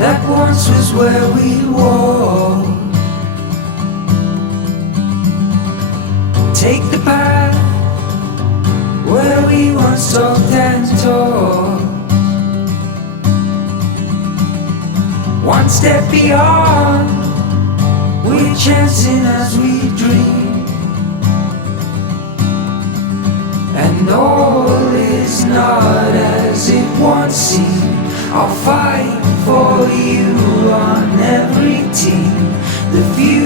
that once was where we walk. Take the path where we once talked and talked. One step beyond, we're chancing as we dream. And all is not as it once seemed. I'll fight for you on every team. The future